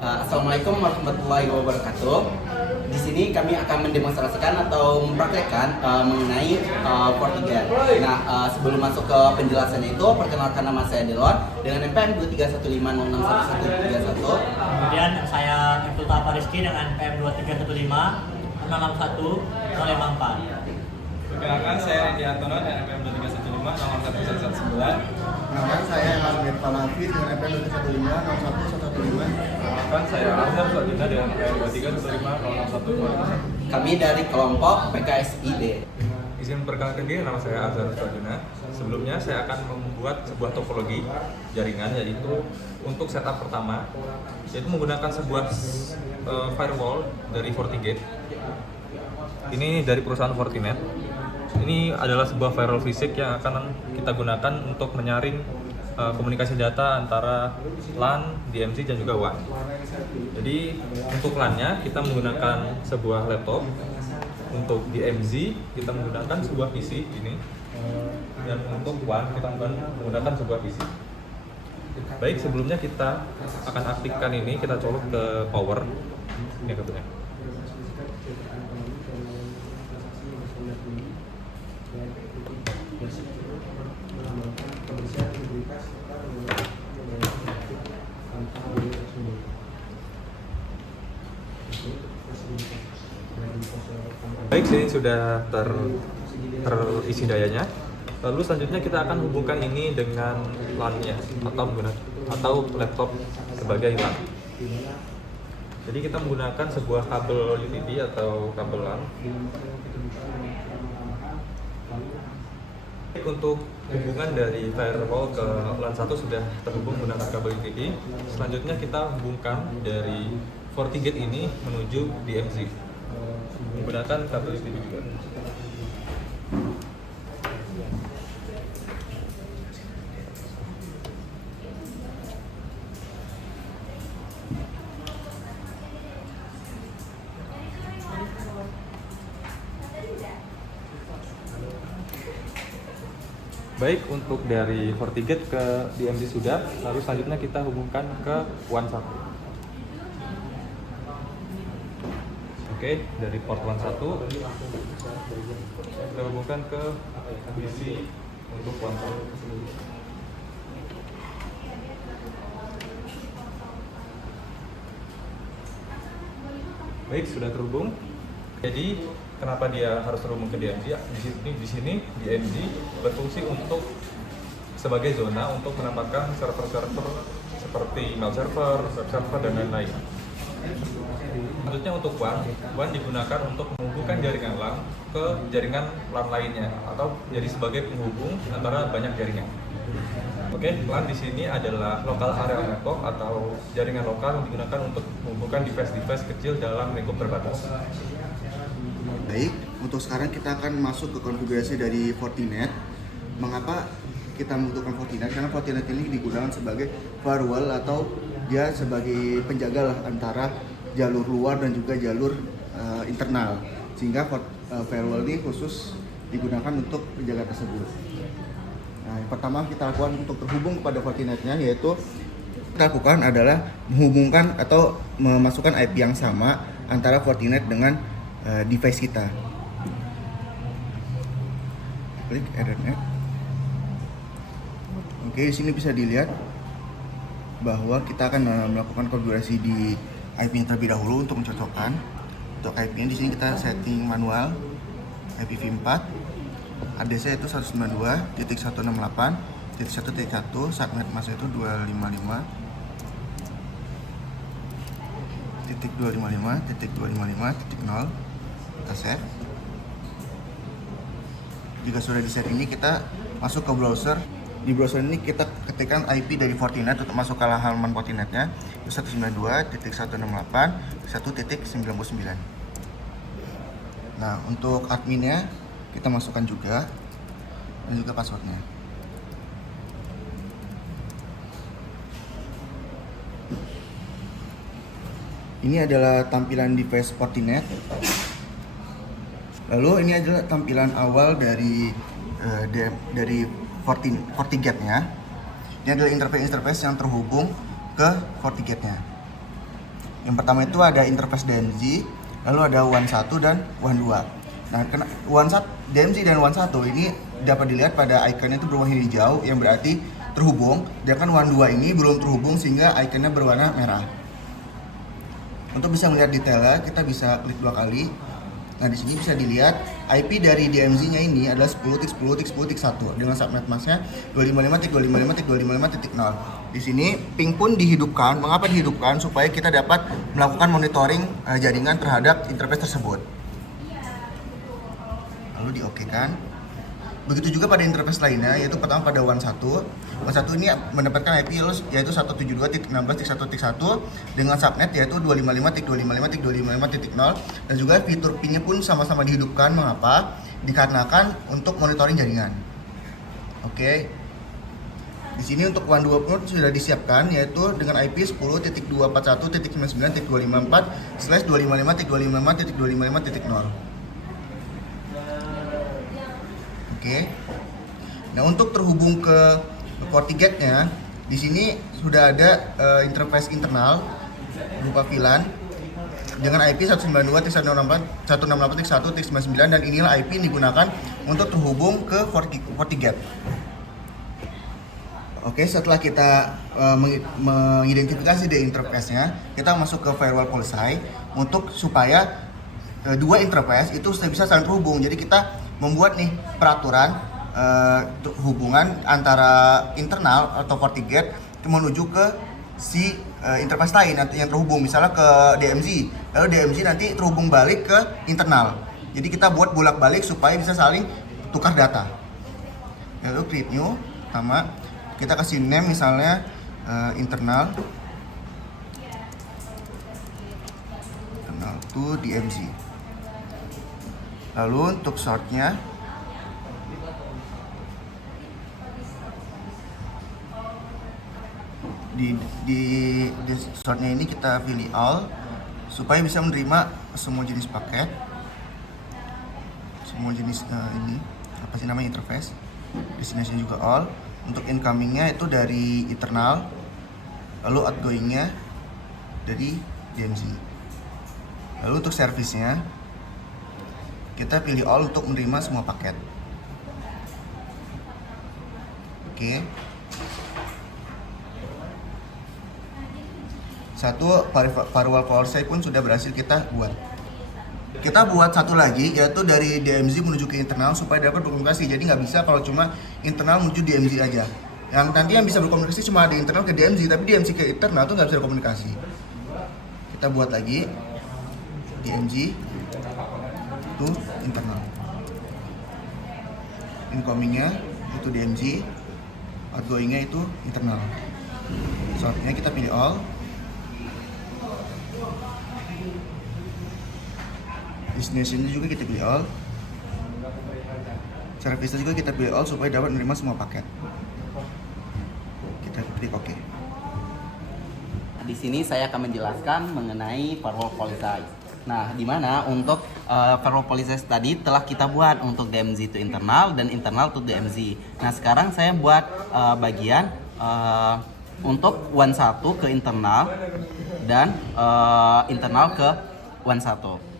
Assalamualaikum warahmatullahi wabarakatuh. Di sini kami akan mendemonstrasikan atau mempraktekkan mengenai FortiGate. Nah, sebelum masuk ke penjelasannya itu, perkenalkan nama saya Delon dengan NPM 231561131. Kemudian saya Ibtu Tapa Rizky dengan NPM 231566154. Perkenalkan saya Rindi Antono dengan NPM 231561119. Nama saya Ahmed Falafi dengan NPM 215 Perkenalkan saya Azhar Swadina dengan NPM 2315061. Kami dari kelompok PKSID. Izin perkenalkan diri, nama saya Azhar Swadina. Sebelumnya saya akan membuat sebuah topologi jaringan, yaitu untuk setup pertama, yaitu menggunakan sebuah firewall dari FortiGate. Ini dari perusahaan Fortinet. Ini adalah sebuah firewall fisik yang akan kita gunakan untuk menyaring komunikasi data antara LAN, DMZ, dan juga WAN. Jadi untuk LAN-nya kita menggunakan sebuah laptop, untuk DMZ kita menggunakan sebuah PC ini, dan untuk WAN kita menggunakan sebuah PC. Baik, sebelumnya kita akan aktifkan ini, kita colok ke power. Ini kabelnya. Baik, sini sudah terisi dayanya. Lalu selanjutnya kita akan hubungkan ini dengan LAN-nya atau laptop sebagai LAN. Jadi kita menggunakan sebuah kabel UPP atau kabel LAN. Untuk hubungan dari firewall ke LAN 1 sudah terhubung menggunakan kabel UPP. Selanjutnya kita hubungkan dari FortiGate ini menuju DMZ menggunakan kabel UPP juga. Baik, untuk dari FortiGate ke DMZ sudah, lalu selanjutnya kita hubungkan ke WAN 1. Oke, dari port WAN 1 kita hubungkan ke PC untuk WAN 1. Baik, sudah terhubung. Jadi kenapa dia harus terhubung ke DMZ? Di sini DMZ berfungsi untuk sebagai zona untuk menempatkan server-server seperti email server, web server, dan lain-lain. Selanjutnya untuk WAN digunakan untuk menghubungkan jaringan LAN ke jaringan LAN lainnya atau jadi sebagai penghubung antara banyak jaringan. Oke, LAN di sini adalah local area network atau jaringan lokal yang digunakan untuk menghubungkan device-device kecil dalam lingkup terbatas. Baik, untuk sekarang kita akan masuk ke konfigurasi dari Fortinet. Mengapa kita membutuhkan Fortinet? Karena Fortinet ini digunakan sebagai firewall atau dia sebagai penjaga lah antara jalur luar dan juga jalur internal. Sehingga firewall ini khusus digunakan untuk penjaga tersebut. Nah, yang pertama kita lakukan untuk terhubung kepada Fortinetnya, yaitu kita lakukan adalah menghubungkan atau memasukkan IP yang sama antara Fortinet dengan device kita. Klik Ethernet. Oke, di sini bisa dilihat bahwa kita akan melakukan konfigurasi di IP terlebih dahulu untuk mencocokkan. Untuk IP-nya di sini kita setting manual IPv4. ADC itu 192.168.1.1, subnet mask itu 255.255.255.0. Kita save. Jika sudah di set ini, kita masuk ke browser. Di browser ini kita ketikkan IP dari Fortinet untuk masuk ke halaman Fortinetnya, 192.168.1.99. Nah, untuk adminnya kita masukkan juga dan juga passwordnya. Ini adalah tampilan device Fortinet. Lalu ini adalah tampilan awal dari FortiGate-nya. Ini adalah interface yang terhubung ke FortiGate-nya. Yang pertama itu ada interface DMZ, lalu ada WAN1 dan WAN2. Nah, WAN1, DMZ dan WAN1 ini dapat dilihat pada ikonnya itu berwarna hijau yang berarti terhubung, sedangkan WAN2 ini belum terhubung sehingga ikonnya berwarna merah. Untuk bisa melihat detailnya, kita bisa klik 2 kali. Nah, di sini bisa dilihat IP dari DMZ-nya ini adalah 10.10.10.1 dengan subnet masknya 255.255.255.0. Di sini ping pun dihidupkan. Mengapa dihidupkan? Supaya kita dapat melakukan monitoring jaringan terhadap interface tersebut. Lalu di-okekan. Begitu juga pada interface lainnya, yaitu pertama pada WAN1. WAN1 ini mendapatkan IP yaitu 172.16.1.1 dengan subnet yaitu 255.255.255.0 dan juga fitur PIN-nya pun sama-sama dihidupkan. Mengapa? Dikarenakan untuk monitoring jaringan. Oke. Di sini untuk WAN2 pun sudah disiapkan yaitu dengan IP 10.241.99.254/255.255.255.0. Oke. Nah, untuk terhubung ke FortiGate-nya, di sini sudah ada interface internal berupa VLAN dengan IP 192.168.1.1.99 dan inilah IP yang digunakan untuk terhubung ke FortiGate. Oke, setelah kita mengidentifikasi di interface-nya, kita masuk ke firewall policy untuk supaya dua interface itu bisa saling terhubung. Jadi kita membuat nih peraturan hubungan antara internal atau FortiGate menuju ke si interface lain yang terhubung, misalnya ke DMZ. Lalu DMZ nanti terhubung balik ke internal. Jadi kita buat bolak-balik supaya bisa saling tukar data. Lalu create new, pertama kita kasih name misalnya internal to DMZ. Lalu untuk shortnya di shortnya ini kita pilih all supaya bisa menerima semua jenis paket, semua jenis ini apa sih namanya interface. Destination juga all. Untuk incomingnya itu dari internal, lalu outgoingnya dari DMZ. Lalu untuk service-nya kita pilih all untuk menerima semua paket. Oke. Satu firewall policy pun sudah berhasil kita buat. Kita buat satu lagi yaitu dari DMZ menuju ke internal supaya dapat berkomunikasi. Jadi nggak bisa kalau cuma internal menuju DMZ aja. Yang nanti yang bisa berkomunikasi cuma dari internal ke DMZ, tapi DMZ ke internal tuh nggak bisa berkomunikasi. Kita buat lagi DMZ to internal. Incomingnya itu DMZ, outgoingnya itu internal. Shortnya kita pilih all. Destination juga kita pilih all. Service juga kita pilih all supaya dapat menerima semua paket. Kita klik OK. Di sini saya akan menjelaskan mengenai firewall policy. Nah, di mana untuk firewall policy tadi telah kita buat untuk DMZ to internal dan internal to DMZ. Nah, sekarang saya buat bagian untuk WAN1 ke internal dan internal ke WAN1.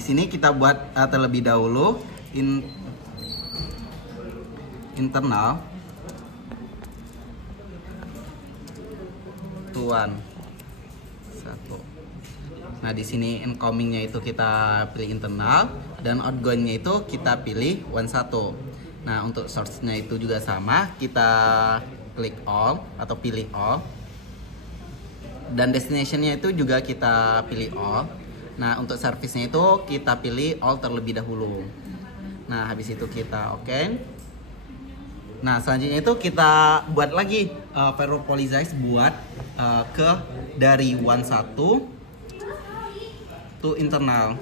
Di sini kita buat terlebih dahulu internal to WAN1. Nah, di sini incomingnya itu kita pilih internal dan outgoingnya itu kita pilih WAN1. Nah, untuk source-nya itu juga sama, kita klik all atau pilih all. Dan destination-nya itu juga kita pilih all. Nah, untuk service-nya itu kita pilih all terlebih dahulu. Nah, habis itu kita oke. Nah, selanjutnya itu kita buat lagi firewall policy buat ke dari WAN1 to internal.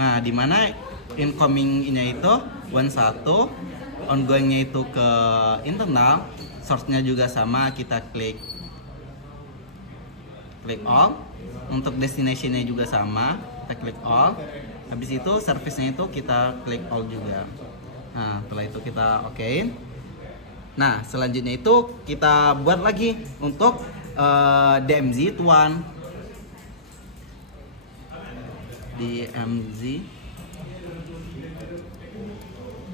Nah, di mana incoming-nya itu WAN1, ongoing-nya itu ke internal, source-nya juga sama, kita klik all. Untuk destination-nya juga sama, kita klik all. Habis itu service-nya itu kita klik all juga. Nah, setelah itu kita okein. Nah, selanjutnya itu kita buat lagi untuk DMZ tuan. DMZ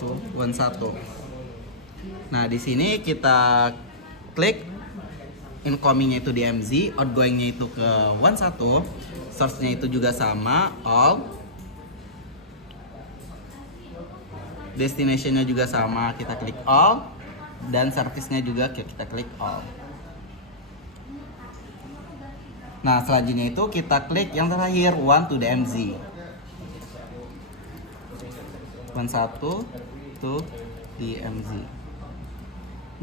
tuh 11. Nah, di sini kita klik incoming-nya itu DMZ, outgoing-nya itu ke 11, source-nya itu juga sama, all. Destination-nya juga sama, kita klik all, dan service-nya juga kita klik all. Nah, selanjutnya itu kita klik yang terakhir, one to DMZ. 11 to DMZ.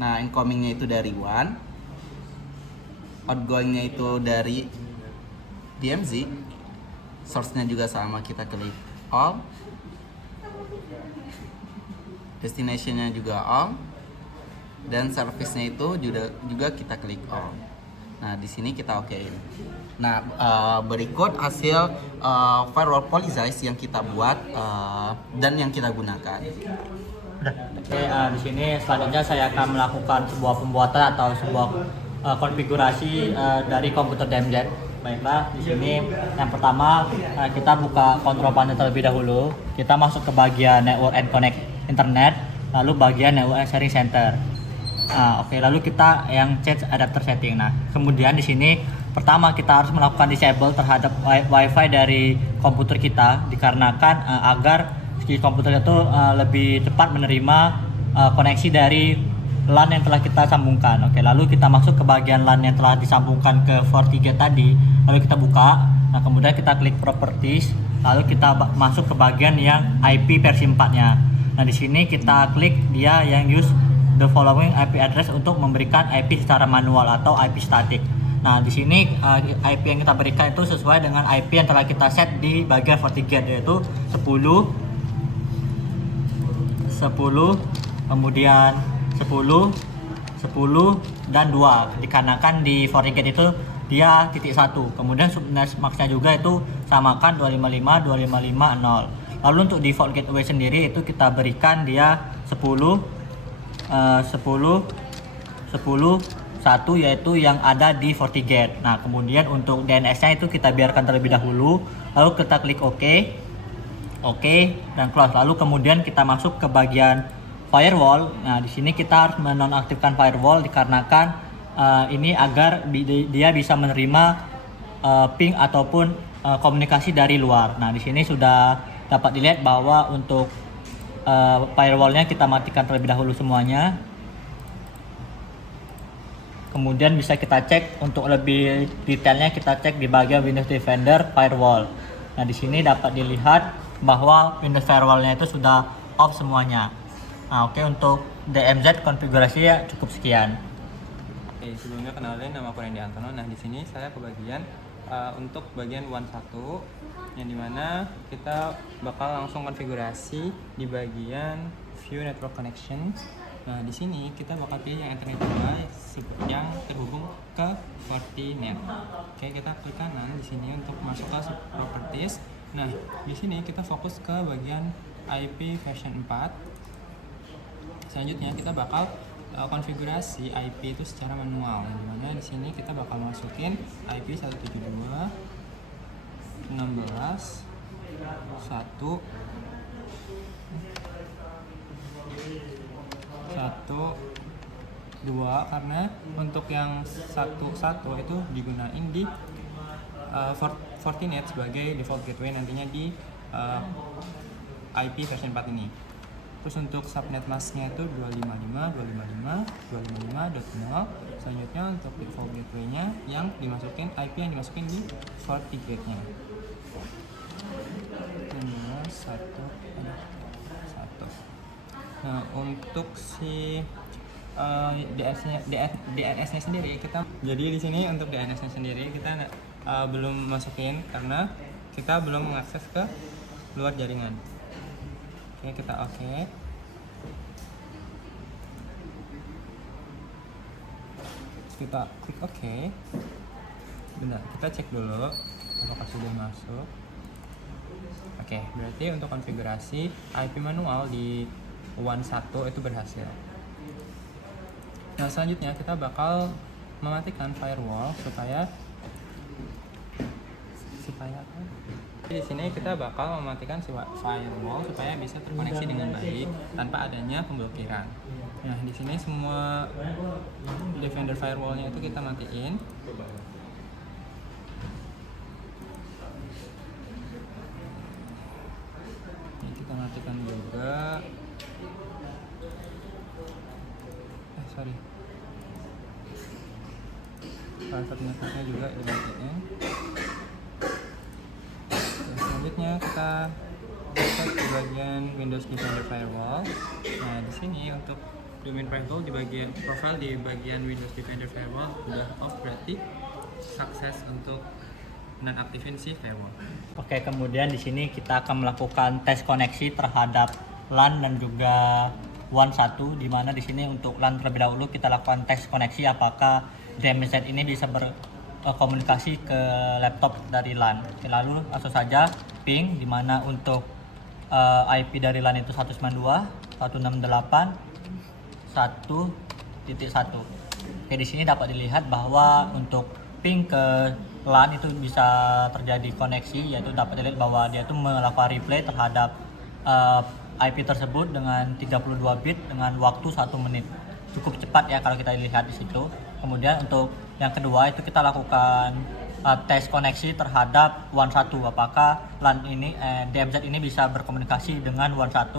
Nah, incoming-nya itu dari one, outgoing-nya itu dari DMZ, source-nya juga sama, kita klik all, destination-nya juga all, dan service-nya itu juga kita klik all. Nah, di sini kita okein. Nah, berikut hasil firewall policies yang kita buat dan yang kita gunakan. Oke, di sini selanjutnya saya akan melakukan sebuah pembuatan atau sebuah konfigurasi dari komputer DMZ. Baiklah, di sini yang pertama kita buka control panel terlebih dahulu. Kita masuk ke bagian network and connect internet, lalu bagian network and sharing center. Oke, lalu kita yang change adapter setting. Nah, kemudian di sini pertama kita harus melakukan disable terhadap wifi dari komputer kita dikarenakan agar si komputer itu lebih cepat menerima koneksi dari LAN yang telah kita sambungkan. Oke, lalu kita masuk ke bagian LAN yang telah disambungkan ke FortiGate tadi, lalu kita buka. Nah, kemudian kita klik properties, lalu kita masuk ke bagian yang IP versi 4-nya. Nah, di sini kita klik dia yang use the following IP address untuk memberikan IP secara manual atau IP static. Nah, di sini IP yang kita berikan itu sesuai dengan IP yang telah kita set di bagian FortiGate, yaitu 10, kemudian 10, dan 2. Dikarenakan di FortiGate itu dia titik 1. Kemudian subnet max-nya juga itu samakan 255, 255, 0. Lalu untuk default gateway sendiri itu kita berikan dia 10, 1, yaitu yang ada di FortiGate. Nah, kemudian untuk DNS-nya itu kita biarkan terlebih dahulu, lalu kita klik OK, dan close. Lalu kemudian kita masuk ke bagian firewall. Nah, di sini kita harus menonaktifkan firewall dikarenakan ini agar dia bisa menerima ping ataupun komunikasi dari luar. Nah, di sini sudah dapat dilihat bahwa untuk firewallnya kita matikan terlebih dahulu semuanya. Kemudian bisa kita cek untuk lebih detailnya, kita cek di bagian Windows Defender Firewall. Nah, di sini dapat dilihat bahwa Windows Firewall-nya itu sudah off semuanya. Nah, oke, untuk DMZ konfigurasi ya cukup sekian. Oke, sebelumnya kenalin, nama aku Randy Antono. Nah, di sini saya ke bagian untuk bagian 11, yang dimana kita bakal langsung konfigurasi di bagian View Network Connection. Nah, di sini kita bakal pilih yang Ethernet 2 yang terhubung ke Fortinet. Oke, kita klik kanan di sini untuk masuk ke properties. Nah, di sini kita fokus ke bagian IP version 4. Selanjutnya kita bakal konfigurasi IP itu secara manual. Yang dimana di sini kita bakal masukin IP 172 16 2, karena untuk yang 1 itu digunain di Fortinet sebagai default gateway nantinya di IP version 4 ini. Terus untuk subnet masknya itu 255.255.255.0. Selanjutnya untuk default gateway-nya yang dimasukin IP yang dimasukin di FortiGate-nya. 1. Nah, untuk si DNS-nya sendiri kita, jadi di sini untuk DNS-nya sendiri kita belum masukin karena kita belum mengakses ke luar jaringan. Oke, kita oke. Kita klik oke. Bentar, kita cek dulu apakah sudah masuk. Oke, berarti untuk konfigurasi IP manual di 11 itu berhasil. Nah, selanjutnya kita bakal mematikan firewall supaya apa? Di sini kita bakal mematikan si firewall supaya bisa terkoneksi dengan baik tanpa adanya pemblokiran. Nah, di sini semua Defender firewallnya itu kita matiin. Ini kita matikan juga. Password networknya juga dimatiin. Selanjutnya kita cek di bagian Windows Defender Firewall. Nah, di sini untuk domain firewall di bagian profile di bagian Windows Defender Firewall udah off, berarti sukses untuk nonaktifin si firewall. Oke, kemudian di sini kita akan melakukan tes koneksi terhadap LAN dan juga WAN 1, di mana di sini untuk LAN terlebih dahulu kita lakukan tes koneksi apakah DMZ ini bisa berkomunikasi ke laptop dari LAN. Oke, lalu langsung saja ping, di mana untuk IP dari LAN itu 192.168.1.1. Oke, di sini dapat dilihat bahwa untuk ping ke LAN itu bisa terjadi koneksi, yaitu dapat dilihat bahwa dia itu melakukan replay terhadap IP tersebut dengan 32 bit dengan waktu 1 menit. Cukup cepat ya kalau kita lihat di situ. Kemudian untuk yang kedua itu kita lakukan tes koneksi terhadap WAN 1, apakah LAN ini DMZ ini bisa berkomunikasi dengan WAN 1,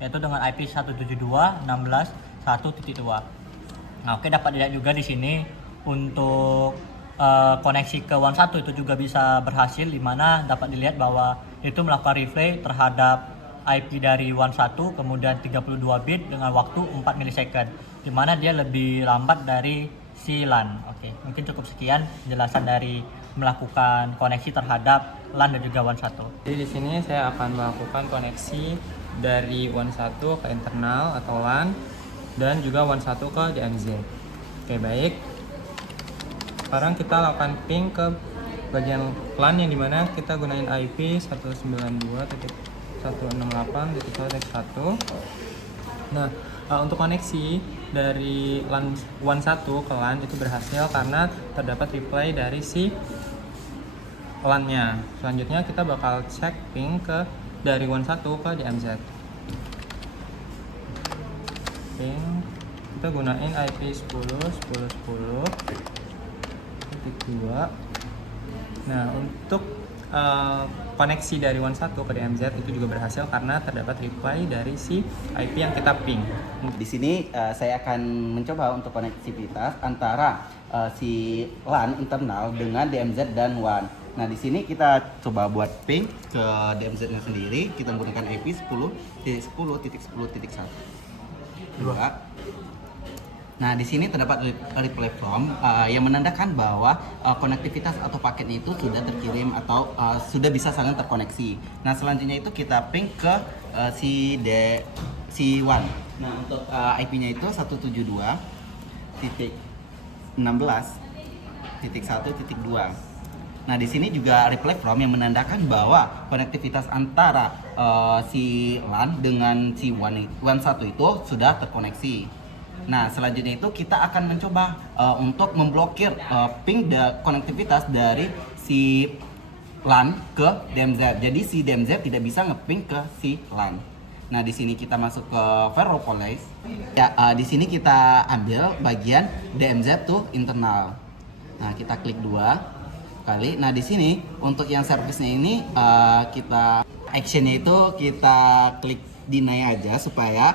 yaitu dengan IP 172.16.1.2. Nah, oke, dapat dilihat juga di sini untuk koneksi ke WAN 1 itu juga bisa berhasil, di mana dapat dilihat bahwa itu melakukan replay terhadap IP dari WAN 1 kemudian 32 bit dengan waktu 4 millisecond, di mana dia lebih lambat dari si LAN. Oke, mungkin cukup sekian penjelasan dari melakukan koneksi terhadap LAN dan juga WAN 1. Jadi di sini saya akan melakukan koneksi dari WAN 1 ke internal atau LAN dan juga WAN 1 ke DMZ. Oke, baik. Sekarang kita lakukan ping ke bagian LAN yang dimana kita gunain IP 192.168.1.1. Nah, untuk koneksi dari WAN 1 ke LAN itu berhasil karena terdapat replay dari si LAN-nya. Selanjutnya kita bakal cek ping ke dari WAN 1 ke DMZ. Ping kita gunain IP 10.10.10.2. Nah, untuk koneksi dari WAN 1 ke DMZ itu juga berhasil karena terdapat reply dari si IP yang kita ping. Di sini saya akan mencoba untuk konektivitas antara si LAN internal dengan DMZ dan WAN. Nah, di sini kita coba buat ping ke DMZ-nya sendiri. Kita menggunakan IP 10.10.10.1. Nah, di sini terdapat reply from yang menandakan bahwa konektivitas atau paketnya itu sudah terkirim atau sudah bisa saling terkoneksi. Nah, selanjutnya itu kita ping ke si WAN. Nah, untuk IP-nya itu 172.16.1.2. Nah, di sini juga reply from yang menandakan bahwa konektivitas antara si LAN dengan si WAN 1 itu sudah terkoneksi. Nah, selanjutnya itu kita akan mencoba untuk memblokir ping konektivitas dari si LAN ke DMZ. Jadi si DMZ tidak bisa ngeping ke si LAN. Nah, di sini kita masuk ke firewall policy. Ya, di sini kita ambil bagian DMZ to internal. Nah, kita klik 2 kali. Nah, di sini untuk yang service-nya ini kita action-nya itu kita klik deny aja supaya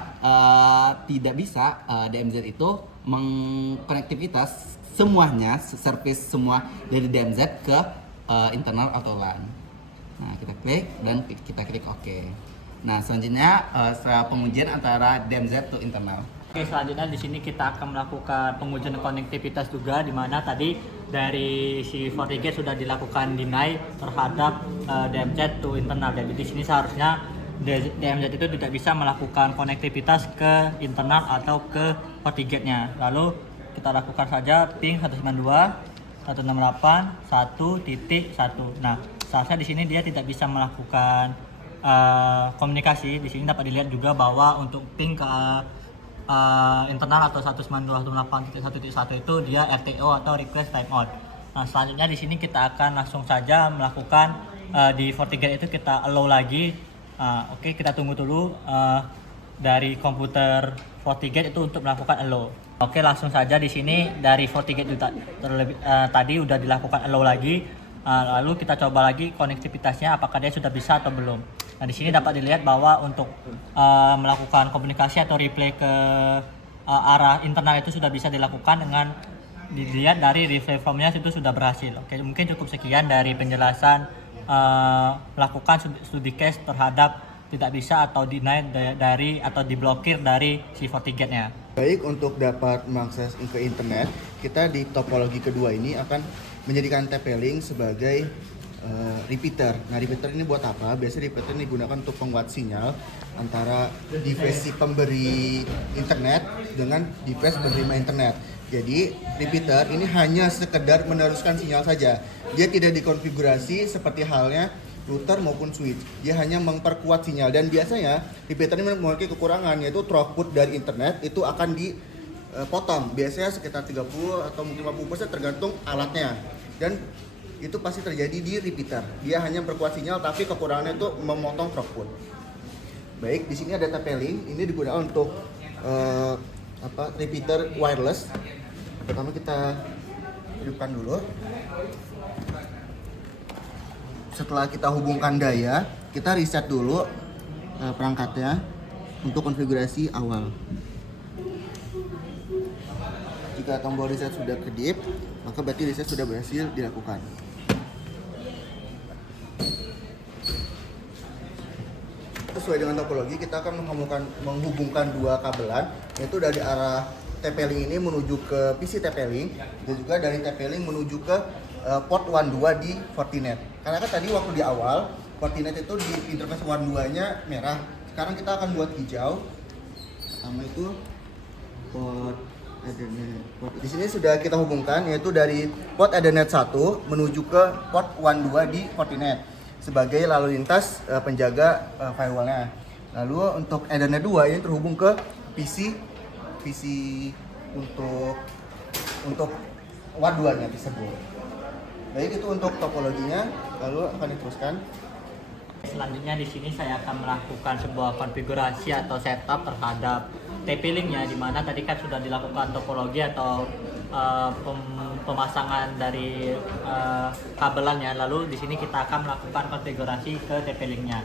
tidak bisa DMZ itu mengkonektivitas semuanya, service semua dari DMZ ke internal atau LAN. Nah, kita klik dan kita klik OK. Nah, selanjutnya pengujian antara DMZ to internal. Oke, selanjutnya di sini kita akan melakukan pengujian konektivitas juga, di mana tadi dari si FortiGate sudah dilakukan deny terhadap DMZ to internal. Jadi di sini seharusnya DMZ itu tidak bisa melakukan konektivitas ke internal atau ke FortiGate-nya. Lalu kita lakukan saja ping 192.168.1.1. Nah, seharusnya di sini dia tidak bisa melakukan komunikasi. Di sini dapat dilihat juga bahwa untuk ping ke internal atau 192.168.1.1 itu dia RTO atau request timeout. Nah, selanjutnya di sini kita akan langsung saja melakukan di FortiGate itu kita allow lagi. Oke, kita tunggu dulu dari komputer FortiGate itu untuk melakukan allow. Oke, langsung saja di sini dari FortiGate itu tadi udah dilakukan allow lagi. Lalu kita coba lagi konektivitasnya apakah dia sudah bisa atau belum. Nah, di sini dapat dilihat bahwa untuk melakukan komunikasi atau replay ke arah internal itu sudah bisa dilakukan dengan dilihat dari replay formnya itu sudah berhasil. Oke, mungkin cukup sekian dari penjelasan melakukan studi case terhadap tidak bisa atau deny dari atau diblokir dari si FortiGate-nya. Baik, untuk dapat mengakses ke internet, kita di topologi kedua ini akan menjadikan TP-Link sebagai repeater. Nah, repeater ini buat apa? Biasanya repeater ini digunakan untuk penguat sinyal antara device si pemberi internet dengan device penerima internet. Jadi, repeater ini hanya sekedar meneruskan sinyal saja. Dia tidak dikonfigurasi seperti halnya router maupun switch. Dia hanya memperkuat sinyal, dan biasanya repeater ini memiliki kekurangan, yaitu throughput dari internet itu akan dipotong. Biasanya sekitar 30 atau mungkin 50% tergantung alatnya. Dan itu pasti terjadi di repeater. Dia hanya memperkuat sinyal tapi kekurangannya itu memotong throughput. Baik, di sini ada TP-Link. Ini digunakan untuk repeater wireless. Pertama kita hidupkan dulu. Setelah kita hubungkan daya, kita reset dulu perangkatnya untuk konfigurasi awal. Jika tombol reset sudah kedip, maka berarti reset sudah berhasil dilakukan. Sesuai dengan topologi, kita akan menghubungkan dua kabelan, yaitu dari arah TP-Link ini menuju ke PC TP-Link, dan juga dari TP-Link menuju ke port 12 di Fortinet. Karena kan tadi waktu di awal Fortinet itu di interface 12-nya merah. Sekarang kita akan buat hijau. Pertama itu port Ethernet. Di sini sudah kita hubungkan, yaitu dari port Ethernet 1 menuju ke port 12 di Fortinet sebagai lalu lintas penjaga firewall-nya. Lalu untuk Ethernet 2 ini terhubung ke PC untuk WAN2-nya tersebut. Baik, itu untuk topologinya, lalu akan diteruskan. Selanjutnya di sini saya akan melakukan sebuah konfigurasi atau setup terhadap TP-Link-nya, di mana tadi kan sudah dilakukan topologi atau pemasangan dari kabelannya. Lalu di sini kita akan melakukan konfigurasi ke TP-Link-nya.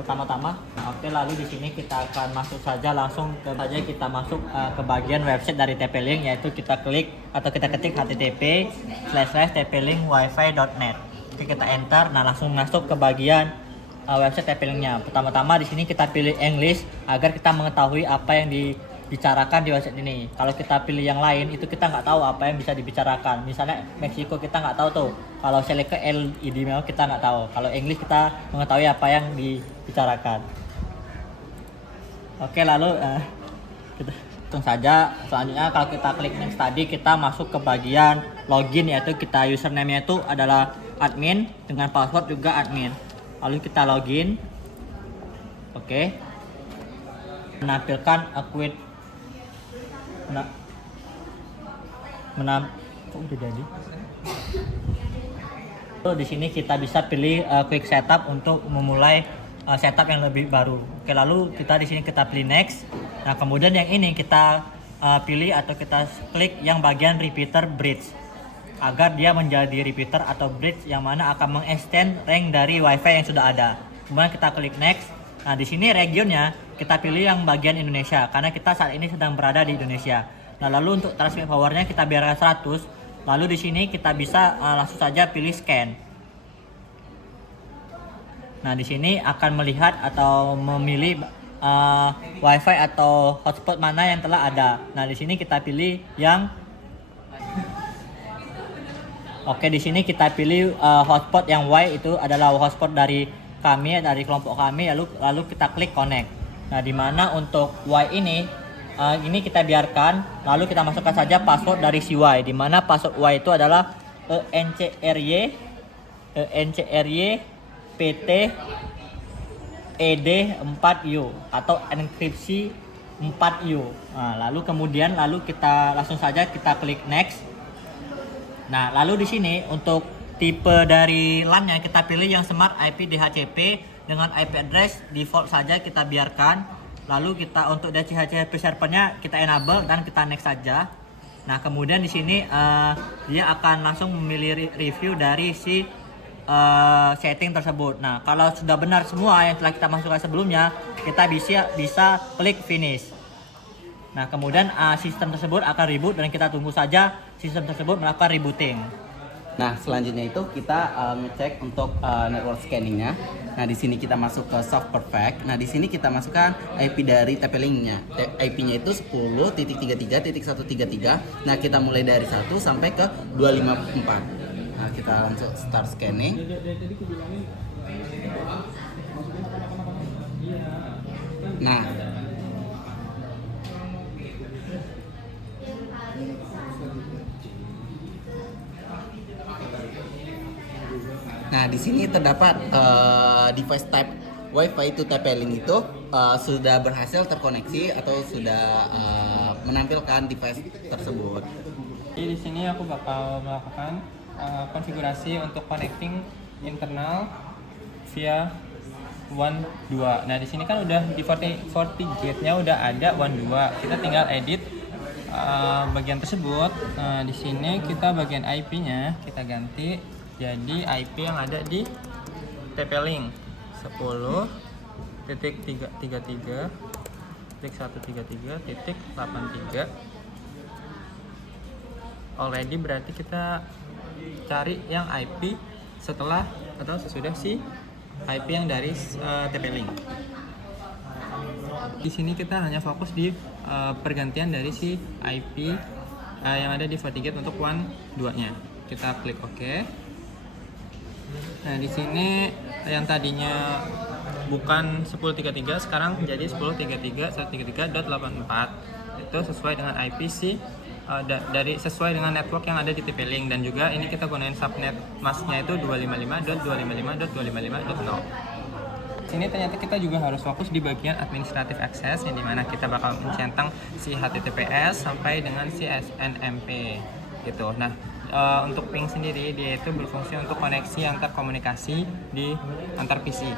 Pertama-tama, lalu di sini kita akan masuk saja langsung kita masuk ke bagian website dari TP-Link, yaitu kita klik atau kita ketik http://tplinkwifi.net. Oke, kita enter. Nah, langsung masuk ke bagian website TP-Link-nya. Pertama-tama di sini kita pilih English agar kita mengetahui apa yang dibicarakan di website ini. Kalau kita pilih yang lain itu kita nggak tahu apa yang bisa dibicarakan. Misalnya Meksiko kita nggak tahu tuh. Kalau select ke LED memang kita nggak tahu. Kalau English kita mengetahui apa yang dibicarakan. Oke, lalu kita hitung saja. Selanjutnya kalau kita klik next tadi, kita masuk ke bagian login, yaitu kita username-nya itu adalah admin dengan password juga admin. Lalu kita login. Oke. Menampilkan akun kok udah jadi. Di sini kita bisa pilih quick setup untuk memulai setup yang lebih baru. Oke, lalu kita di sini kita pilih next. Nah, kemudian yang ini kita pilih atau kita klik yang bagian repeater bridge agar dia menjadi repeater atau bridge yang mana akan mengextend range dari WiFi yang sudah ada. Kemudian kita klik next. Nah, di sini regionnya kita pilih yang bagian Indonesia karena kita saat ini sedang berada di Indonesia. Nah, lalu untuk transmit powernya kita biarkan 100. Lalu di sini kita bisa langsung saja pilih scan. Nah, di sini akan melihat atau memilih WiFi atau hotspot mana yang telah ada. Nah, di sini kita pilih yang Oke, di sini kita pilih hotspot yang Y itu adalah hotspot dari kami, dari kelompok kami. Lalu kita klik connect. Nah, di mana untuk Y ini kita biarkan, lalu kita masukkan saja password dari si Y, di mana password Y itu adalah ENCRY PT ED4U atau enkripsi 4U. Nah, lalu kemudian kita langsung saja kita klik next. Nah, lalu di sini untuk tipe dari LAN-nya kita pilih yang Smart IP DHCP dengan IP address default saja kita biarkan. Lalu kita untuk DHCP servernya kita enable dan kita next saja. Nah, kemudian di sini dia akan langsung memilih review dari si setting tersebut. Nah, kalau sudah benar semua yang telah kita masukkan sebelumnya, kita bisa klik finish. Nah, kemudian sistem tersebut akan reboot dan kita tunggu saja sistem tersebut melakukan rebooting. Nah, selanjutnya itu kita ngecek untuk network scanningnya. Nah, di sini kita masuk ke soft perfect. Nah, di sini kita masukkan IP dari TP-Link-nya. IP-nya itu 10.33.133. Nah, kita mulai dari 1 sampai ke 254. Nah, kita langsung start scanning. Nah, di sini terdapat device type Wi-Fi to TP-Link itu sudah berhasil terkoneksi atau sudah menampilkan device tersebut. Jadi di sini aku bakal melakukan konfigurasi untuk connecting internal via WAN 2. Nah, di sini kan udah di FortiGate-nya udah ada WAN 2. Kita tinggal edit bagian tersebut. Nah, di sini kita bagian IP-nya kita ganti jadi IP yang ada di TP-Link 10.333.133.83. Already berarti kita cari yang IP setelah atau sesudah si IP yang dari TP-Link. Di sini kita hanya fokus di pergantian dari si IP yang ada di FortiGate untuk WAN 2-nya. Kita klik OK. Nah, di sini yang tadinya bukan 1033 sekarang jadi 10.33.133.84. Itu sesuai dengan IP si sesuai dengan network yang ada di TP-Link, dan juga ini kita gunain subnet masknya itu 255.255.255.0. Sini ternyata kita juga harus fokus di bagian administrative access yang dimana kita bakal mencentang si HTTPS sampai dengan si SNMP gitu. Nah, untuk ping sendiri dia itu berfungsi untuk koneksi antar komunikasi di antar PC.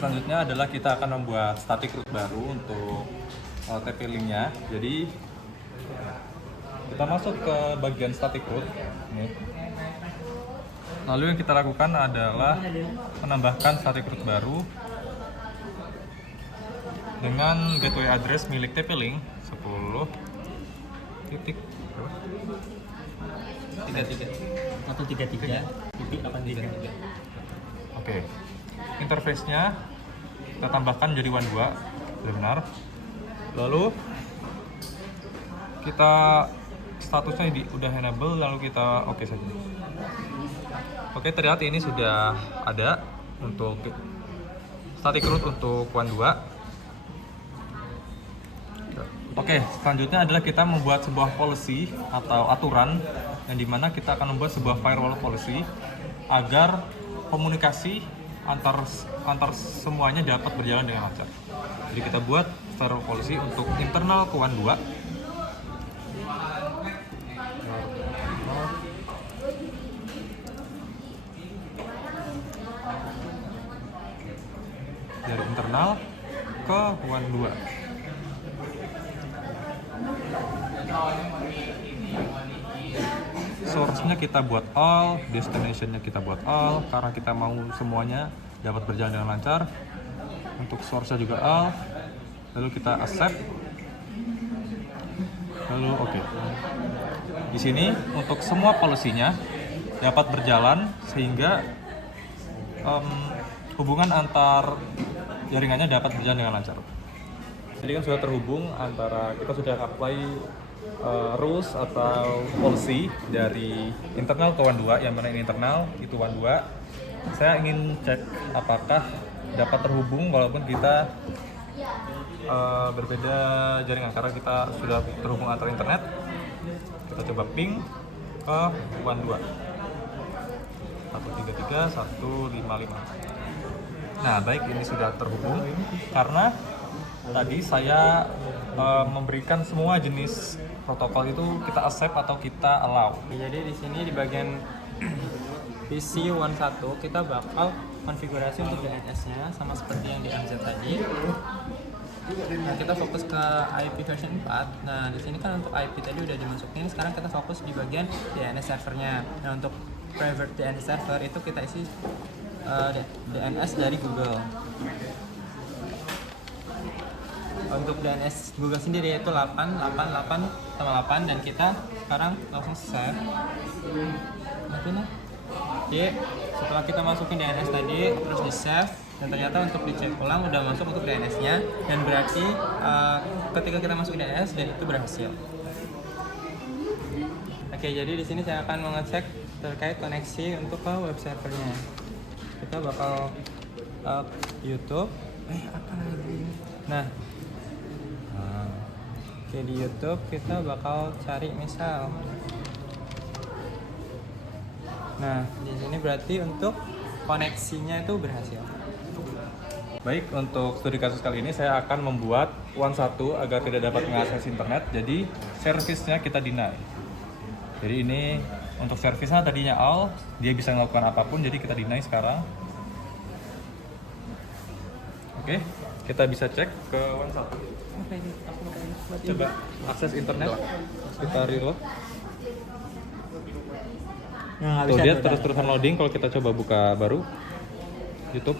Selanjutnya adalah kita akan membuat static root baru untuk TP-Link-nya. Jadi kita masuk ke bagian static root ini. Lalu yang kita lakukan adalah menambahkan static root baru dengan gateway address milik TP-Link 133.83. Oke. Interface-nya kita tambahkan jadi WAN 2, benar. Lalu kita statusnya udah enable, lalu kita oke saja. Oke, terlihat ini sudah ada untuk static root untuk WAN 2. Oke, selanjutnya adalah kita membuat sebuah policy atau aturan yang dimana kita akan membuat sebuah firewall policy agar komunikasi antar semuanya dapat berjalan dengan lancar. Jadi kita buat firewall policy untuk internal ke WAN 2. Dari internal ke WAN 2. Source-nya kita buat all, destination-nya kita buat all, karena kita mau semuanya dapat berjalan dengan lancar. Untuk source-nya juga all, lalu kita accept, lalu oke. Di sini untuk semua policy-nya dapat berjalan sehingga hubungan antar jaringannya dapat berjalan dengan lancar. Jadi kan sudah terhubung antara kita sudah apply rules atau policy dari internal ke WAN 2, yang mana ini internal itu WAN 2. Saya ingin cek apakah dapat terhubung walaupun kita berbeda jaringan, karena kita sudah terhubung antar internet. Kita coba ping ke WAN 2 133.155. Nah, baik, ini sudah terhubung karena Tadi saya memberikan semua jenis protokol itu kita accept atau kita allow. Jadi di sini di bagian PC 11 kita bakal konfigurasi untuk DNS-nya sama seperti yang di MZ tadi. Nah, kita fokus ke IP version 4. Nah, di sini kan untuk IP tadi udah dimasukin, sekarang kita fokus di bagian DNS servernya. Nah, untuk private DNS server itu kita isi DNS dari Google. Untuk DNS Google sendiri yaitu 888 dan kita sekarang langsung save. Jadi setelah kita masukin DNS tadi terus di save dan ternyata untuk dicek ulang udah masuk untuk DNS-nya dan berarti ketika kita masuk DNS dan itu berhasil. Oke, jadi di sini saya akan mengecek terkait koneksi untuk ke web servernya. Kita bakal YouTube. Nah, oke, di YouTube kita bakal cari misal. Nah, di sini berarti untuk koneksinya itu berhasil. Baik, untuk studi kasus kali ini saya akan membuat One1 agar tidak dapat mengakses internet. Jadi servisnya kita deny. Jadi ini untuk servisnya tadinya all, dia bisa melakukan apapun. Jadi kita deny sekarang. Oke, kita bisa cek ke One1. Coba akses internet. Kita reload. Nah, Tuh, dia terus-terusan loading. Kalau kita coba buka baru YouTube,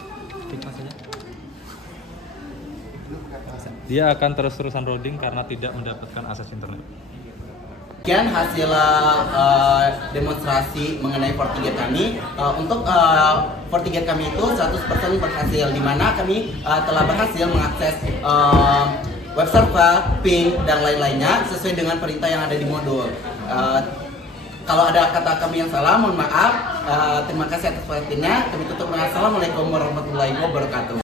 dia akan terus-terusan loading karena tidak mendapatkan akses internet. Sekian hasil demonstrasi mengenai FortiGate kami. Untuk FortiGate kami itu 100% berhasil, di mana kami telah berhasil mengakses web server, ping, dan lain-lainnya sesuai dengan perintah yang ada di modul. Kalau ada kata kami yang salah, mohon maaf. Terima kasih atas perhatiannya. Kami tutup dengan Assalamualaikum warahmatullahi wabarakatuh.